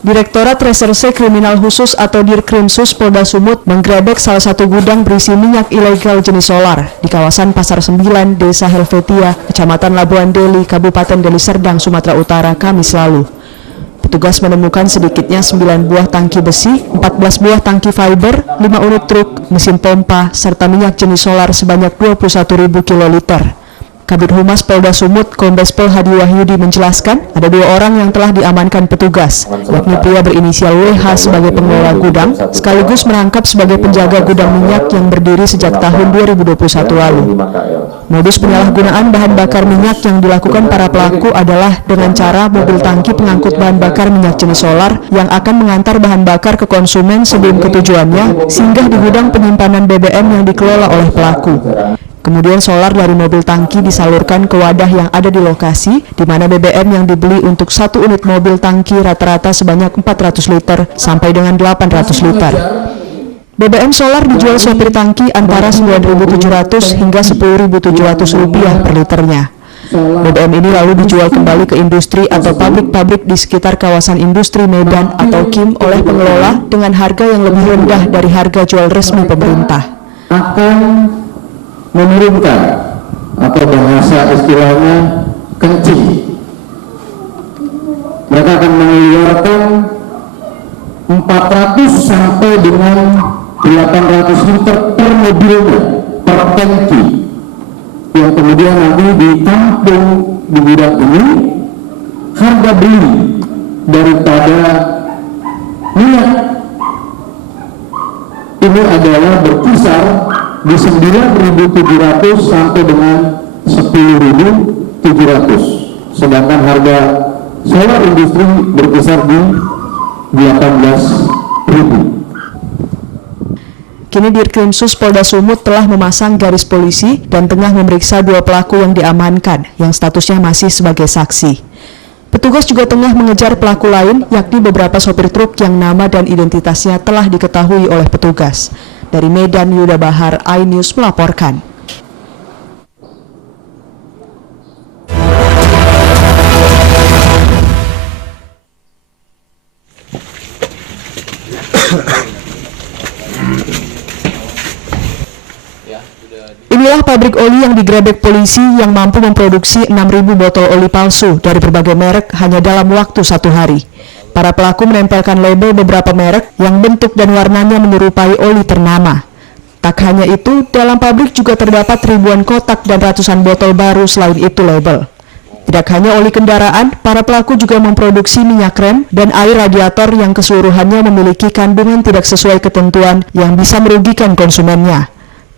Direktorat Reserse Kriminal Khusus atau Dirkrimsus Polda Sumut menggerebek salah satu gudang berisi minyak ilegal jenis solar di kawasan Pasar 9, Desa Helvetia, Kecamatan Labuan Deli, Kabupaten Deli Serdang, Sumatera Utara, Kamis lalu. Petugas menemukan sedikitnya 9 buah tangki besi, 14 buah tangki fiber, 5 unit truk, mesin pompa, serta minyak jenis solar sebanyak 21.000 kiloliter. Kabid Humas Polda Sumut, Kombes Pol Hadi Wahyudi menjelaskan ada 2 orang yang telah diamankan petugas, yakni pria berinisial WH sebagai pengelola gudang, sekaligus merangkap sebagai penjaga gudang minyak yang berdiri sejak tahun 2021 lalu. Modus penyalahgunaan bahan bakar minyak yang dilakukan para pelaku adalah dengan cara mobil tangki pengangkut bahan bakar minyak jenis solar yang akan mengantar bahan bakar ke konsumen sebelum ke tujuannya, singgah di gudang penyimpanan BBM yang dikelola oleh pelaku. Kemudian solar dari mobil tangki disalurkan ke wadah yang ada di lokasi, di mana BBM yang dibeli untuk 1 unit mobil tangki rata-rata sebanyak 400 liter sampai dengan 800 liter. BBM solar dijual sopir tangki antara 9.700 hingga 10.700 rupiah per liternya. BBM ini lalu dijual kembali ke industri atau pabrik-pabrik di sekitar kawasan industri Medan atau KIM oleh pengelola dengan harga yang lebih rendah dari harga jual resmi pemerintah. Akan menurunkan atau bahasa istilahnya kencing. Mereka akan mengeluarkan 400 sampai dengan 800 liter per mobilnya, per tangki, yang kemudian nanti ditampung di gudang ini. Harga beli daripada minyak ini adalah berkisar di 9.700 sampai dengan 10.700, sedangkan harga solar industri berkisar di 18.000. Kini Dirkrimsus Polda Sumut telah memasang garis polisi dan tengah memeriksa 2 pelaku yang diamankan yang statusnya masih sebagai saksi. Petugas juga tengah mengejar pelaku lain, yakni beberapa sopir truk yang nama dan identitasnya telah diketahui oleh petugas. Dari Medan, Yuda Bahar, iNews melaporkan. Inilah pabrik oli yang digerebek polisi yang mampu memproduksi 6.000 botol oli palsu dari berbagai merek hanya dalam waktu 1 hari. Para pelaku menempelkan label beberapa merek yang bentuk dan warnanya menyerupai oli ternama. Tak hanya itu, dalam pabrik juga terdapat ribuan kotak dan ratusan botol baru selain itu label. Tidak hanya oli kendaraan, para pelaku juga memproduksi minyak rem dan air radiator yang keseluruhannya memiliki kandungan tidak sesuai ketentuan yang bisa merugikan konsumennya.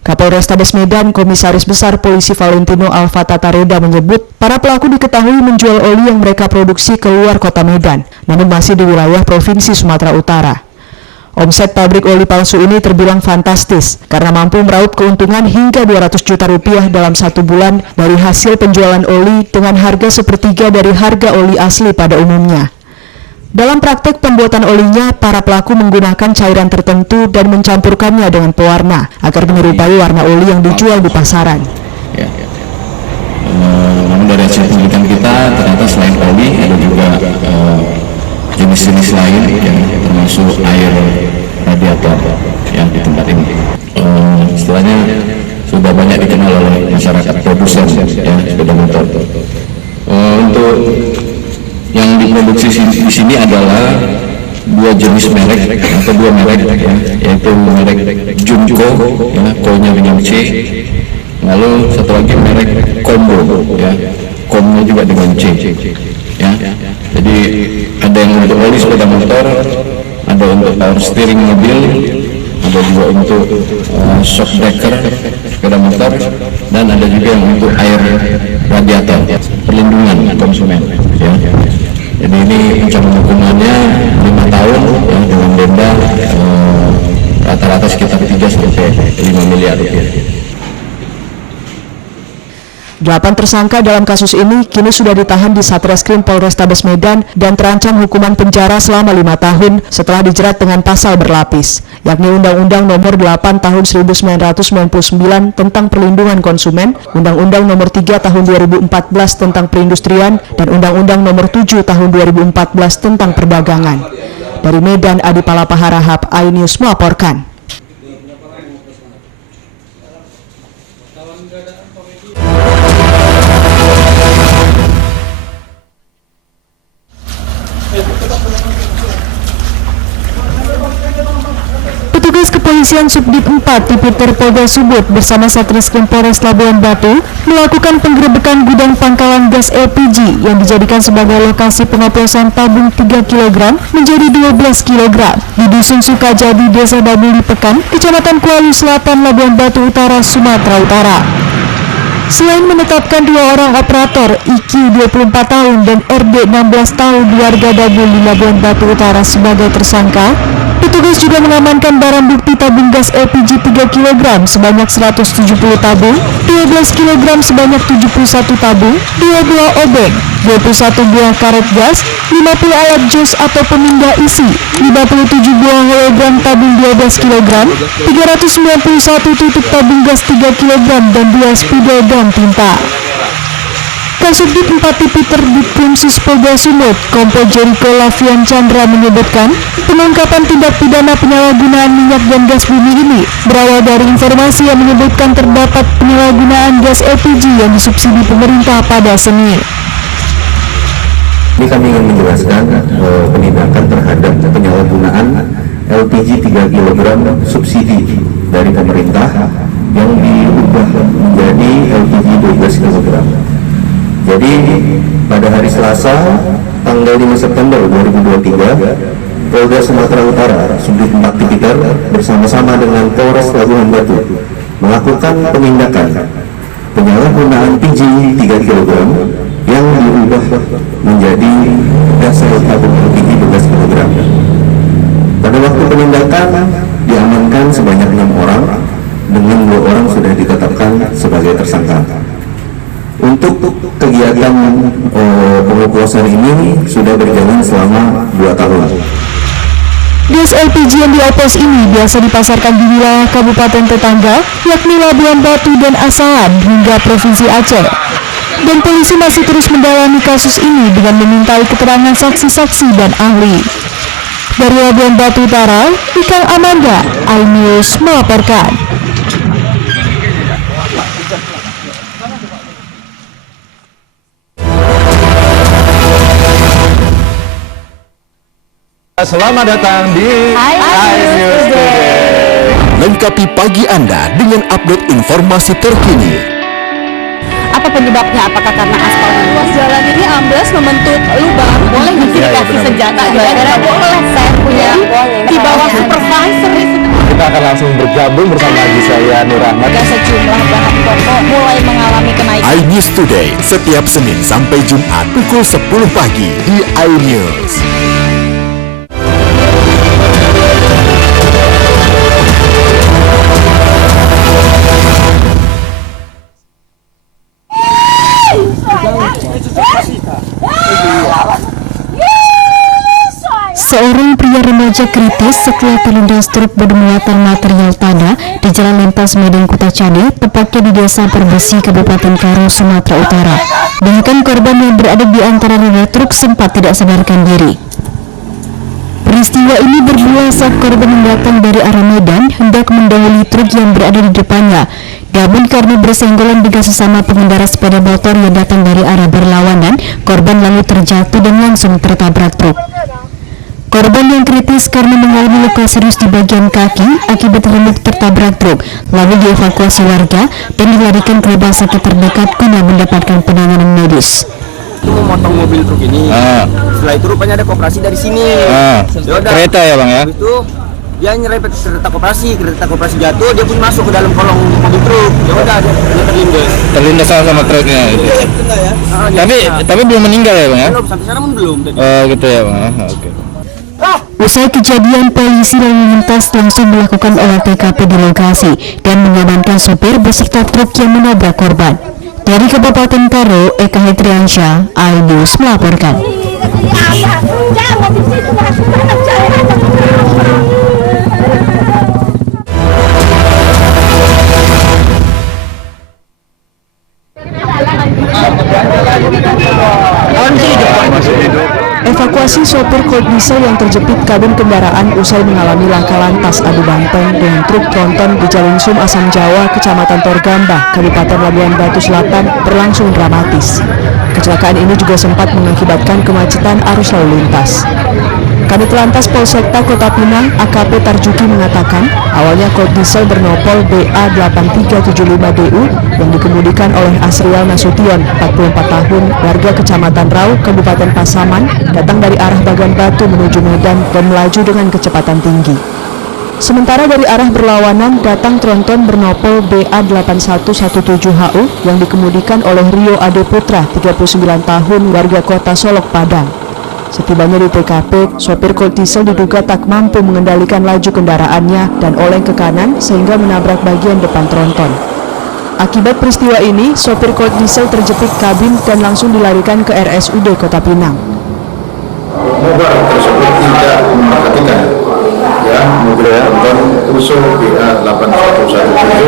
Kapolrestabes Medan, Komisaris Besar Polisi Valentino Alfatatareda menyebut para pelaku diketahui menjual oli yang mereka produksi keluar kota Medan, namun masih di wilayah Provinsi Sumatera Utara. Omset pabrik oli palsu ini terbilang fantastis karena mampu meraup keuntungan hingga 200 juta rupiah dalam 1 bulan dari hasil penjualan oli dengan harga sepertiga dari harga oli asli pada umumnya. Dalam praktek pembuatan olinya, para pelaku menggunakan cairan tertentu dan mencampurkannya dengan pewarna agar menyerupai warna oli yang dijual di pasaran. Namun dari hasil penelitian kita ternyata selain oli ada juga jenis-jenis lain yang termasuk air radiator yang di tempat ini. Istilahnya sudah banyak dikenal oleh masyarakat produsen ya sepeda motor. Untuk yang diproduksi di sini adalah 2 jenis merek atau 2 merek ya, yaitu merek Junko ya, ko-nya dengan C, lalu satu lagi merek Combo ya, com-nya juga dengan C ya. Jadi ada yang untuk oli sepeda motor, ada untuk power steering mobil, ada juga untuk shock breaker sepeda motor, dan ada juga yang untuk air radiator, perlindungan konsumen ya. Jadi ini ancaman hukumannya 5 tahun ya, dengan denda rata-rata sekitar 3 sampai 5 miliar rupiah. 8 tersangka dalam kasus ini kini sudah ditahan di Satreskrim Polrestabes Medan dan terancam hukuman penjara selama 5 tahun setelah dijerat dengan pasal berlapis, yakni Undang-Undang Nomor 8 Tahun 1999 tentang Perlindungan Konsumen, Undang-Undang Nomor 3 Tahun 2014 tentang Perindustrian, dan Undang-Undang Nomor 7 Tahun 2014 tentang Perdagangan. Dari Medan, Adi Palapa Harahap, iNews melaporkan. Petugas kepolisian Subdit 4 Tipiter Polda Sumut bersama Satreskrim Polres Labuan Batu melakukan penggerebekan gudang pangkalan gas LPG yang dijadikan sebagai lokasi pengoplosan tabung 3 kg menjadi 12 kg di Dusun Sukajadi, Desa Dabuli Pekan, Kecamatan Kuala Selatan, Labuan Batu Utara, Sumatera Utara. Selain menetapkan 2 orang operator, IQ 24 tahun dan RD 16 tahun warga Dabuli, Labuan Batu Utara sebagai tersangka, petugas juga mengamankan barang bukti tabung gas LPG 3 kg sebanyak 170 tabung, 12 kg sebanyak 71 tabung, 2 buah obeng, 21 buah karet gas, 50 alat jus atau pemindah isi, 57 buah hologram tabung 12 kg, 391 tutup tabung gas 3 kg dan 2 spidol dan tinta. Kasubdit 4 Tipiter Ditkrimsus Polda Sumut, Kompol Jericho Lavian Chandra menyebutkan, pengungkapan tindak pidana penyalahgunaan minyak dan gas bumi ini berawal dari informasi yang menyebutkan terdapat penyalahgunaan gas LPG yang disubsidi pemerintah pada Senin. Ini kami ingin menjelaskan penindakan terhadap penyalahgunaan LPG 3 kg subsidi dari pemerintah yang diubah menjadi LPG 12 kg. Jadi pada hari Selasa tanggal 5 September 2023, Polda Sumatera Utara Subdit 4 Tipiter bersama-sama dengan Polres Labuan Batu melakukan penindakan penyalahgunaan LPG 3 kg yang diubah menjadi gas tabung LPG 12 kg. Pada waktu penindakan diamankan sebanyak 6 orang, dengan 2 orang sudah ditetapkan sebagai tersangka. Untuk kegiatan pengoplosan ini sudah berjalan selama 2 tahun. Gas LPG yang dioplos ini biasa dipasarkan di wilayah kabupaten tetangga, yakni Labuan Batu dan Asahan hingga Provinsi Aceh. Dan polisi masih terus mendalami kasus ini dengan memintai keterangan saksi-saksi dan ahli. Dari Labuan Batu Utara, Ikang Amanda, iNews melaporkan. Selamat datang di iNews Today. Lengkapi pagi Anda dengan update informasi terkini. Apa penyebabnya? Apakah karena aspal ruas jalan ini ambles membentuk lubang? Boleh nggak sih dikasih senjata? Kira-kira boleh. Saya punya di bawah supervisor. Kita akan langsung bergabung bersama lagi saya Nur Ahmad. Sejumlah bahan pokok mulai mengalami kenaikan. iNews Today setiap Senin sampai Jumat pukul 10 pagi di iNews. Seorang pria remaja kritis setelah terlindas truk bermuatan material tanah di Jalan Lintas Medan Kota Cade, tepatnya di Desa Perbesi, Kabupaten Karo, Sumatera Utara. Bahkan korban yang berada di antara roda truk sempat tidak sadarkan diri. Peristiwa ini bermula saat korban yang datang dari arah Medan hendak mendahului truk yang berada di depannya. Namun karena bersenggolan dengan sesama pengendara sepeda motor yang datang dari arah berlawanan, korban lalu terjatuh dan langsung tertabrak truk. Korban yang kritis karena mengalami luka serius di bagian kaki akibat remuk tertabrak truk, lalu dievakuasi warga dan dilarikan ke rumah sakit terdekat guna mendapatkan penanganan medis. Itu memotong mobil truk ini. Setelah itu rupanya ada koperasi dari sini. Yaudah, Kereta ya bang ya? habis itu dia nyerempet kereta koperasi jatuh, dia pun masuk ke dalam kolong mobil truk. Ya udah, dia terlindas. Terlindas sama truknya itu. Tapi belum meninggal ya bang ya? Belum, sampai sekarang belum. Oh gitu ya bang. Oke. Usai kejadian, polisi lalu lintas langsung melakukan olah TKP di lokasi dan mengamankan sopir beserta truk yang menabrak korban. Dari Kabupaten Karo, Eka Hetriansyah, iNews melaporkan. Masih hidup. Evakuasi sopir Colt Diesel yang terjepit kabin kendaraan usai mengalami laka lantas adu banteng dengan truk tronton di Jalan Sum Asam Jawa, Kecamatan Torgamba, Kabupaten Labuan Batu Selatan berlangsung dramatis. Kecelakaan ini juga sempat mengakibatkan kemacetan arus lalu lintas. Kanit Lantas Polsekta Kota Pinang, AKP Tarjuki mengatakan, awalnya Colt Diesel bernopol BA8375DU yang dikemudikan oleh Asrial Nasution, 44 tahun, warga Kecamatan Rau, Kabupaten Pasaman, datang dari arah Bagan Batu menuju Medan dan melaju dengan kecepatan tinggi. Sementara dari arah berlawanan datang tronton bernopol BA8117HU yang dikemudikan oleh Rio Ade Putra, 39 tahun, warga Kota Solok, Padang. Setibanya di TKP, sopir Colt Diesel diduga tak mampu mengendalikan laju kendaraannya dan oleng ke kanan sehingga menabrak bagian depan tronton. Akibat peristiwa ini, sopir Colt Diesel terjepit kabin dan langsung dilarikan ke RSUD Kota Pinang. Mobil tersebut tidak memperhatikan mobil tronton Uso BA8117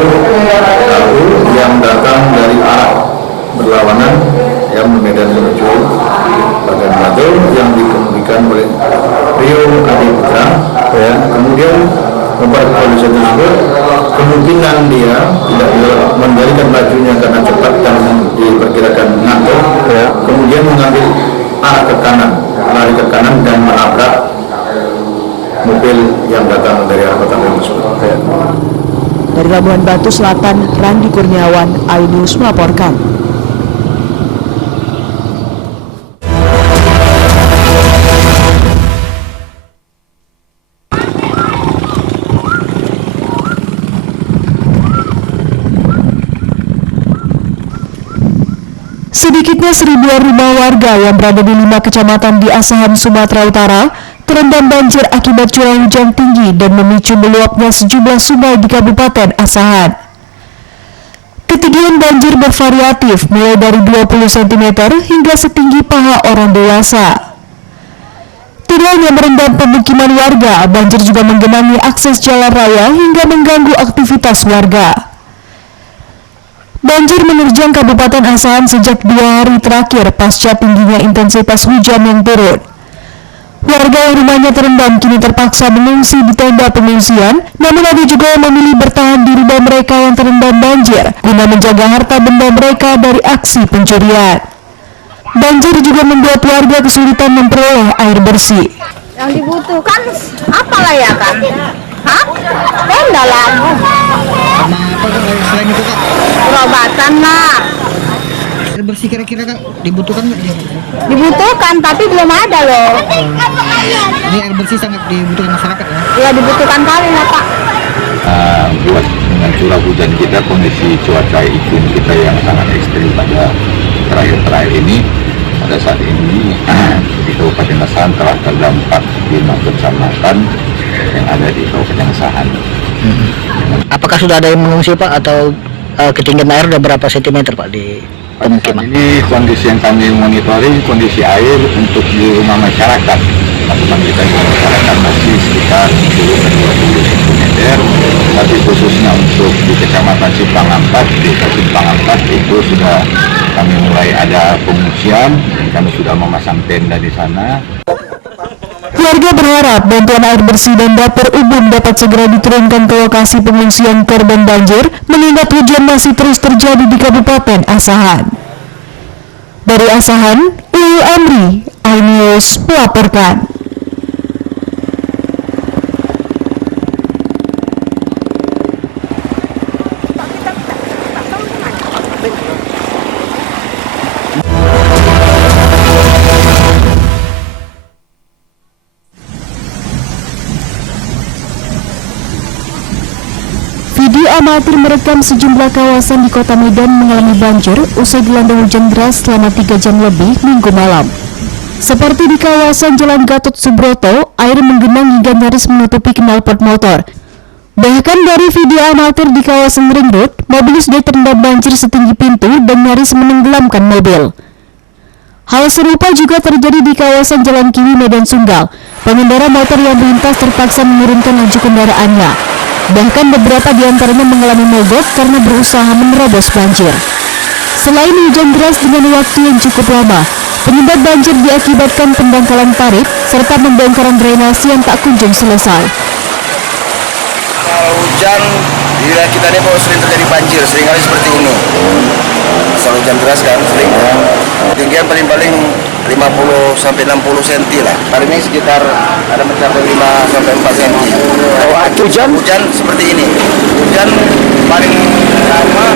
yang datang dari arah berlawanan yang Medan menuju Bagan Batu yang dikemudikan oleh Rio Adi Putra. Kemudian membuat polisi tersebut kemungkinan dia tidak mengendalikan lajunya karena cepat dan diperkirakan ngantuk. Kemudian mengambil arah ke kanan, lari ke kanan dan menabrak mobil yang datang dari arah kota tersebut. Dari Labuan Batu Selatan, Randi Kurniawan, iNews melaporkan. Sedikitnya 1000-an rumah warga yang berada di 5 kecamatan di Asahan, Sumatera Utara terendam banjir akibat curah hujan tinggi dan memicu meluapnya sejumlah sungai di Kabupaten Asahan. Ketinggian banjir bervariatif mulai dari 20 cm hingga setinggi paha orang dewasa. Tidak hanya merendam pemukiman warga, banjir juga menggenangi akses jalan raya hingga mengganggu aktivitas warga. Banjir menerjang Kabupaten Asahan sejak 2 hari terakhir pasca tingginya intensitas hujan yang turun. Warga yang rumahnya terendam kini terpaksa mengungsi di tenda pengungsian, namun ada juga yang memilih bertahan di rumah mereka yang terendam banjir guna menjaga harta benda mereka dari aksi pencurian. Banjir juga membuat warga kesulitan memperoleh air bersih. Yang dibutuhkan apa lah ya kan? Hah? Tenda lah. Selain itu Kak, Perobatan lah. air bersih kira-kira Kak dibutuhkan nggak? Dibutuhkan tapi belum ada loh. Ini air bersih sangat dibutuhkan masyarakat ya? Ya dibutuhkan kali lah Pak. Buat dengan curah hujan kita, kondisi cuaca iklim kita yang sangat ekstrim pada terakhir ini, pada saat ini di Kabupaten Asahan telah terdampak 5 kecamatan yang ada di Kabupaten Asahan. Apakah sudah ada yang mengungsi Pak atau ketinggian air sudah berapa sentimeter Pak di pemukiman? Ini kondisi yang kami monitoring, kondisi air untuk di rumah masyarakat. Teman kita di masyarakat masih sekitar 10-20 cm, tapi khususnya untuk di Kecamatan Simpang 4, di Simpang 4 itu sudah kami mulai ada pengungsian dan kami sudah memasang tenda di sana. Warga berharap bantuan air bersih dan dapur umum dapat segera diturunkan ke lokasi pengungsian korban banjir, mengingat hujan masih terus terjadi di Kabupaten Asahan. Dari Asahan, Ulu Amri, iNews melaporkan. Video amatir merekam sejumlah kawasan di kota Medan mengalami banjir usai dilanda hujan deras selama 3 jam lebih Minggu malam. Seperti di kawasan Jalan Gatot Subroto, air menggenang hingga nyaris menutupi knalpot motor. Bahkan dari video amatir di kawasan Ring Road, mobil sudah terendam banjir setinggi pintu dan nyaris menenggelamkan mobil. Hal serupa juga terjadi di kawasan Jalan Kiwi Medan Sunggal. Pengendara motor yang melintas terpaksa menurunkan laju kendaraannya. Bahkan beberapa di antaranya mengalami mogok karena berusaha menerobos banjir. Selain hujan deras dengan waktu yang cukup lama, Penyebab banjir diakibatkan pendangkalan parit serta pembongkaran drainase yang tak kunjung selesai. Kalau hujan, di wilayah kita ini sering terjadi banjir, seringkali seperti ini. Asal hujan deras kan, sering. Ketinggian paling-paling 50 sampai 60 cm lah. Hari ini sekitar ada mencapai 5 sampai 4 cm. Kalau hujan seperti ini. Hujan paling lama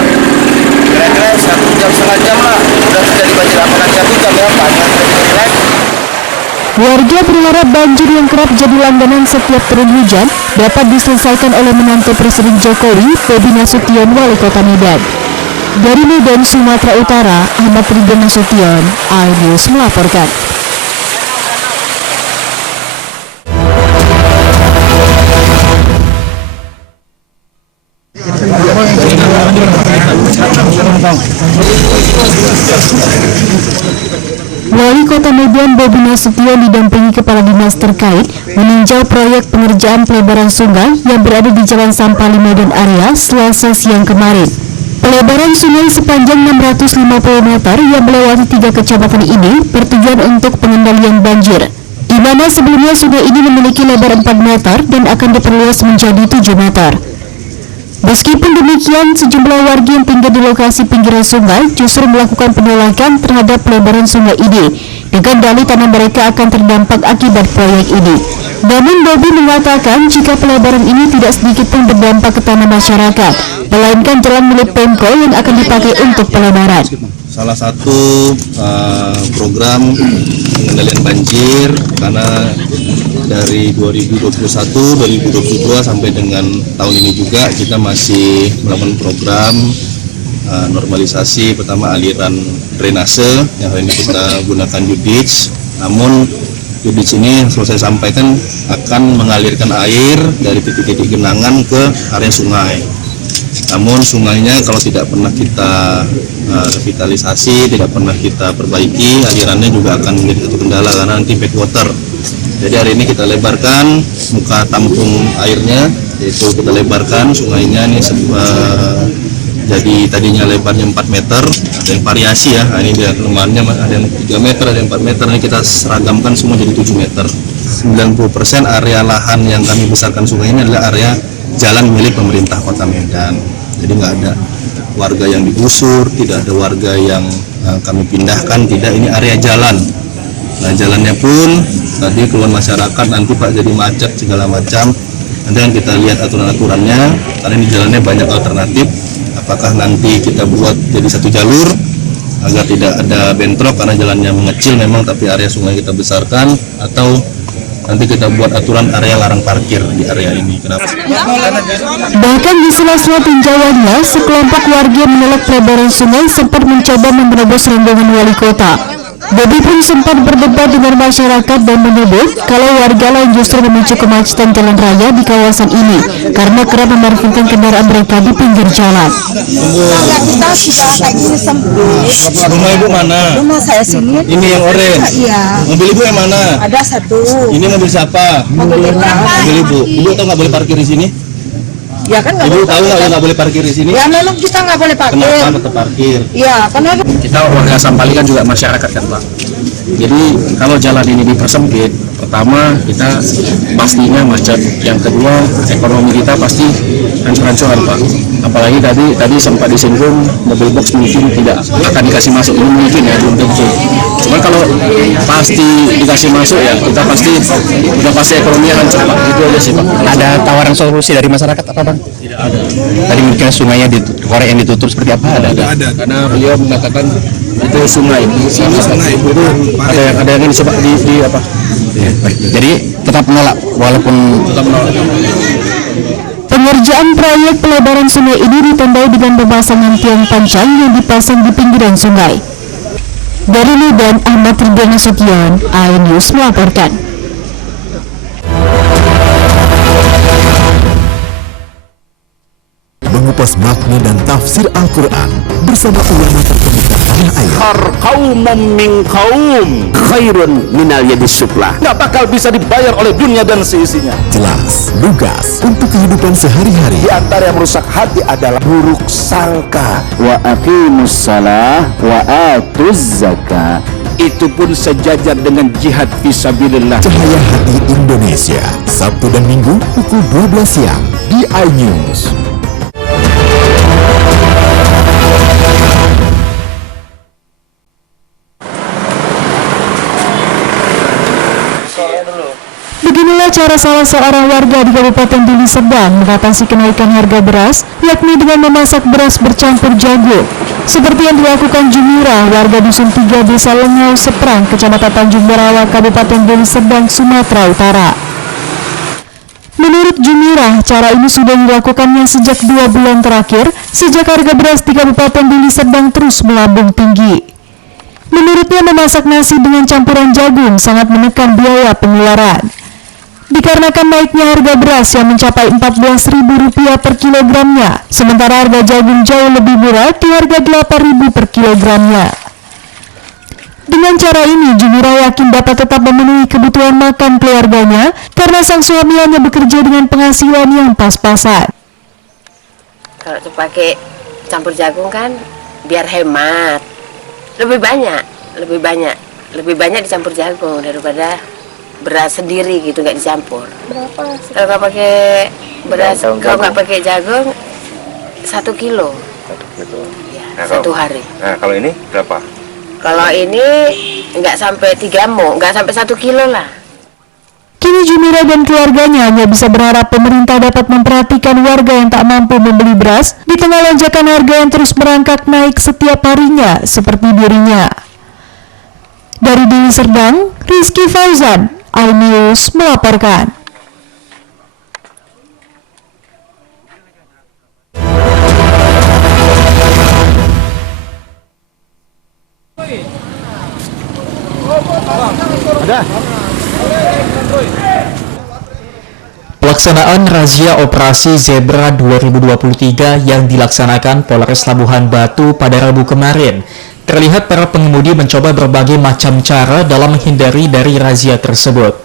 kira-kira 1 jam, setengah jam lah. Sudah terjadi banjir, apakah 1 jam ya Pak? Warga berharap banjir yang kerap jadi langganan setiap turun hujan dapat diselesaikan oleh menantu Presiden Jokowi, Bobi Nasution, Wali Kota Medan. Dari Medan, Sumatera Utara, Ahmad Ridwan Nasution, iNews melaporkan. Wali Kota Medan Bobi Nasution didampingi kepala dinas terkait meninjau proyek pengerjaan pelebaran sungai yang berada di Jalan Sampali Medan area Selasa siang kemarin. Pelebaran sungai sepanjang 650 meter yang melewati 3 kecamatan ini bertujuan untuk pengendalian banjir, di mana sebelumnya sungai ini memiliki lebar 4 meter dan akan diperluas menjadi 7 meter. Meskipun demikian, sejumlah warga yang tinggal di lokasi pinggiran sungai justru melakukan penolakan terhadap pelebaran sungai ini dengan dalih tanah mereka akan terdampak akibat proyek ini. Namun Bobi mengatakan jika pelebaran ini tidak sedikit pun berdampak ke tanah masyarakat, melainkan jalan milik Pemko yang akan dipakai untuk pelebaran. Salah satu program pengendalian banjir, karena dari 2021, 2022 sampai dengan tahun ini juga kita masih melakukan program normalisasi pertama aliran drainase yang hari ini kita gunakan UDITS. Namun UDITS ini selesai sampaikan akan mengalirkan air dari titik-titik genangan ke area sungai. Namun sungainya kalau tidak pernah kita revitalisasi, tidak pernah kita perbaiki, alirannya juga akan menjadi satu kendala karena nanti backwater. Jadi hari ini kita lebarkan muka tampung airnya, yaitu kita lebarkan sungainya ini jadi tadinya lebarnya 4 meter, ada yang variasi ya, ini dia kelemahannya ada yang 3 meter, ada yang 4 meter, ini kita seragamkan semua jadi 7 meter. 90% area lahan yang kami besarkan sungai ini adalah area jalan milik pemerintah Kota Medan. Jadi nggak ada warga yang digusur, tidak ada warga yang kami pindahkan, tidak, ini area jalan. Nah jalannya pun tadi keluhan masyarakat nanti Pak jadi macet segala macam. Nanti kan kita lihat aturan-aturannya, karena di jalannya banyak alternatif. Apakah nanti kita buat jadi satu jalur agar tidak ada bentrok karena jalannya mengecil memang, tapi area sungai kita besarkan, atau nanti kita buat aturan area larang parkir di area ini. Kenapa? Bahkan di sela-sela tinjauannya, sekelompok warga menolak pelebaran sungai sempat mencoba menerobos rombongan wali kota. Bobi pun sempat berdebat dengan masyarakat dan menyebut kalau warga lain justru memicu kemacetan jalan raya di kawasan ini karena kerap memarkirkan kendaraan mereka di pinggir jalan. Kita sudah kayak gini sempit. Rumah ibu mana? Rumah saya sini. Ini yang orange. Iya. Mobil ibu yang mana? Ada satu. Ini mobil siapa? Mobil Mobil ibu. Ibu tahu nggak boleh parkir di sini? Ya kan nggak Ibu boleh. tahu nggak boleh parkir di sini? Ya memang kita nggak boleh parkir. Kenapa tetap parkir? Iya, kenapa? Kita warga Sampali kan juga masyarakat kan Pak. Jadi kalau jalan ini dipersempit, pertama kita pastinya macet, yang kedua ekonomi kita pasti hancur-hancuran Pak. Apalagi tadi sempat disinggung mobil box mungkin tidak akan dikasih masuk, ini mungkin ya belum tentu. Cuman kalau pasti dikasih masuk ya kita udah pasti ekonominya hancur Pak. Itu aja sih Pak. Ada tawaran solusi dari masyarakat apa Bang? Tidak ada. Tadi mungkin sungainya korek yang ditutup seperti apa? Ada. Karena beliau mengatakan itu sungai. Ada yang disebut di apa? Ya, jadi tetap menolak walaupun Tetap menolak. Pengerjaan proyek pelebaran sungai ini ditandai dengan pemasangan tiang panjang yang dipasang di pinggiran sungai. Dari Medan, Ahmad Ridwan Nasution, iNews melaporkan. Mengupas makna dan tafsir Al-Quran bersama ulama terkemuka tanah air. Qaumum min qaum khairun minal yadis suflah. Nggak bakal bisa dibayar oleh dunia dan seisinya. Jelas, lugas untuk kehidupan sehari-hari. Di antara yang merusak hati adalah buruk sangka. Wa aqimus salah wa atuz zakah. itu pun sejajar dengan jihad fisabilillah. Cahaya Hati Indonesia, Sabtu dan Minggu pukul 12 siang di iNews. Beginilah cara salah seorang warga di Kabupaten Deli Serdang mengatasi kenaikan harga beras, yakni dengan memasak beras bercampur jagung. Seperti yang dilakukan Jumira, warga Dusun 3 Desa Lengau Seprang, Kecamatan Tanjung Berawa, Kabupaten Deli Serdang, Sumatera Utara. Menurut Jumira, cara ini sudah dilakukannya sejak 2 bulan terakhir, sejak harga beras di Kabupaten Deli Serdang terus melambung tinggi. Menurutnya, memasak nasi dengan campuran jagung sangat menekan biaya pengeluaran. Dikarenakan naiknya harga beras yang mencapai Rp14.000 per kilogramnya, sementara harga jagung jauh lebih murah di harga Rp8.000 per kilogramnya. Dengan cara ini, Jumira yakin dapat tetap memenuhi kebutuhan makan keluarganya karena sang suami hanya bekerja dengan penghasilan yang pas-pasan. Kalau pakai campur jagung kan biar hemat, lebih banyak dicampur jagung daripada beras sendiri gitu, nggak dicampur. Berapa? Kalau nggak pakai beras, kalau nggak pakai jagung 1 kilo. 1 kilo. Ya, Nah, 1 hari. Nah, kalau ini berapa? Kalau ini nggak sampai 3 mo, nggak sampai 1 kilo lah. Kini Jumira dan keluarganya hanya bisa berharap pemerintah dapat memperhatikan warga yang tak mampu membeli beras di tengah lonjakan harga yang terus merangkak naik setiap harinya seperti dirinya. Dari Deli Serdang, Rizky Fauzan, iNews melaporkan. Pelaksanaan razia operasi Zebra 2023 yang dilaksanakan Polres Labuhan Batu pada Rabu kemarin, terlihat para pengemudi mencoba berbagai macam cara dalam menghindari dari razia tersebut.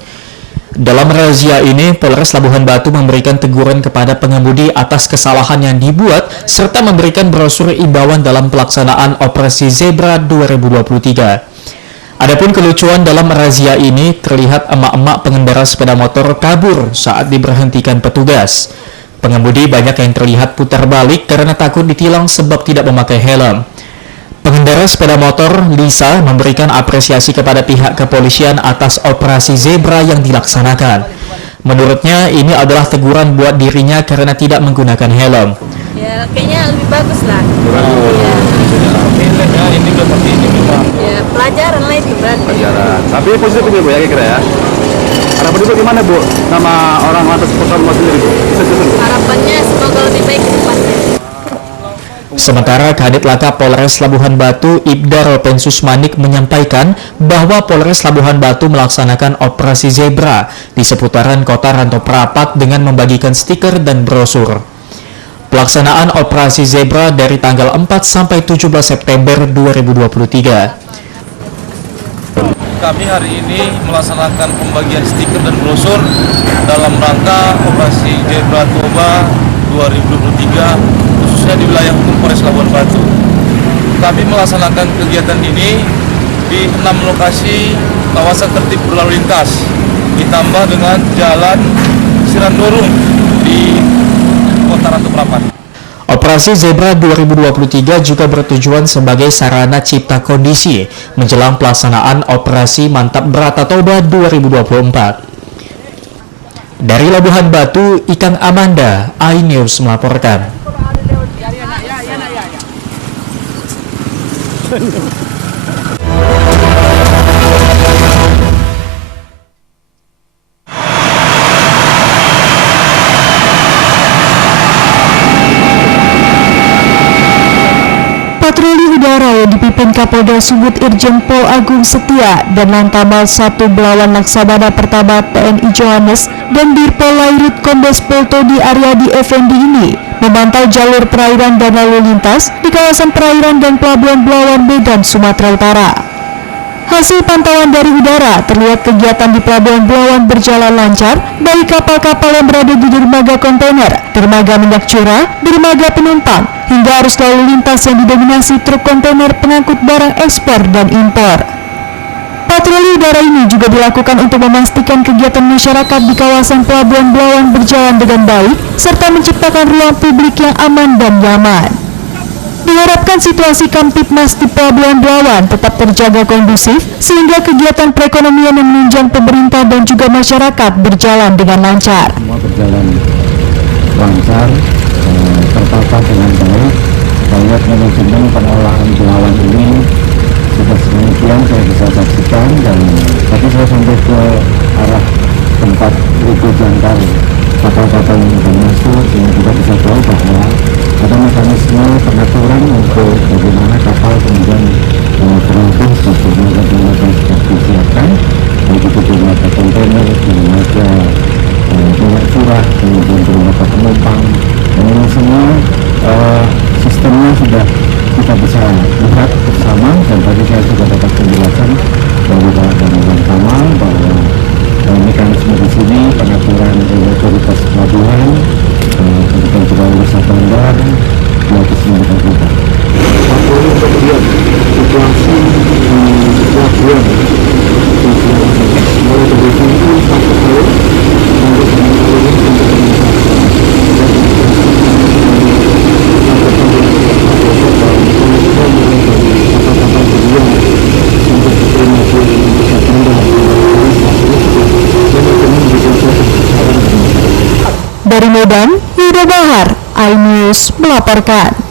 Dalam razia ini, Polres Labuhan Batu memberikan teguran kepada pengemudi atas kesalahan yang dibuat serta memberikan brosur imbauan dalam pelaksanaan operasi Zebra 2023. Adapun kelucuan dalam razia ini, terlihat emak-emak pengendara sepeda motor kabur saat diberhentikan petugas. Pengemudi banyak yang terlihat putar balik karena takut ditilang sebab tidak memakai helm. Pengendara sepeda motor, Lisa, memberikan apresiasi kepada pihak kepolisian atas operasi Zebra yang dilaksanakan. Menurutnya, ini adalah teguran buat dirinya karena tidak menggunakan helm. Ya, kayaknya lebih bagus lah. Ini seperti ini memang. Ya, pelajaran lah itu berarti. Pelajaran. Tapi positif ini Bu ya kira ya. Harapan Ibu gimana Bu? Nama orang lantas Polres sendiri Bu. Harapannya semoga lebih baik ke depannya. Sementara Kadit Laka Polres Labuhan Batu Ibda Ropensus Manik menyampaikan bahwa Polres Labuhan Batu melaksanakan operasi Zebra di seputaran kota Rantau Prapat dengan membagikan stiker dan brosur. Pelaksanaan operasi Zebra dari tanggal 4 sampai 17 September 2023. Kami hari ini melaksanakan pembagian stiker dan brosur dalam rangka operasi Zebra Toba 2023 khususnya di wilayah hukum Polres Labuhan Batu. Kami melaksanakan kegiatan ini di 6 lokasi kawasan tertib berlalu lintas, ditambah dengan jalan Sirandorung di Kota Rantau Prapat. Operasi Zebra 2023 juga bertujuan sebagai sarana cipta kondisi menjelang pelaksanaan operasi Mantap Brata Toba 2024. Dari Labuhan Batu, Ikang Amanda, iNews melaporkan. Patroli udara yang dipimpin Kapolda Sumut Irjen Pol Agung Setia dan Lantamal 1 Belawan Laksamana Pertama TNI Johannes dan Dirpol Lairut Kombes Pol Todi Aryadi Effendi ini memantau jalur perairan dan lalu lintas di kawasan perairan dan pelabuhan Belawan Medan, Sumatera Utara. Hasil pantauan dari udara, terlihat kegiatan di pelabuhan Belawan berjalan lancar, baik kapal-kapal yang berada di dermaga kontainer, dermaga minyak curah, dermaga penumpang, hingga arus lalu lintas yang didominasi truk kontainer pengangkut barang ekspor dan impor. Patroli udara ini juga dilakukan untuk memastikan kegiatan masyarakat di kawasan Pelabuhan Belawan berjalan dengan baik, serta menciptakan ruang publik yang aman dan nyaman. Diharapkan situasi Kamtibmas di Pelabuhan Belawan tetap terjaga kondusif, sehingga kegiatan perekonomian yang menunjang pemerintah dan juga masyarakat berjalan dengan lancar. Semua berjalan lancar, tertata dengan baik. Saya lihat manajemen pengelolaan Belawan ini sudah sedemikian saya bisa saksikan, dan tadi saya sampai ke arah tempat Rigo Jangkar, kapal-kapal yang sudah masuk, sehingga kita bisa tahu bahwa ada mekanisme pengaturan untuk bagaimana kapal kemudian berangkat seperti yang sudah disiapkan, baik itu dermaga kontainer, dermaga minyak curah, kemudian dermaga penumpang, dan ini semua sistemnya sudah kita bisa lihat bersama. Dan tadi saya sudah dapat penjelasan dari Pak Danang Kamal bahwa mekanisme di sini pengaturan otoritas pelabuhan, kemudian juga urusan bandar, dilakukan kita. Satu kemudian situasi di pelabuhan mulai dari sini sampai laut sampai dengan laut Dari Medan, Yuda Bahar, iNews melaporkan.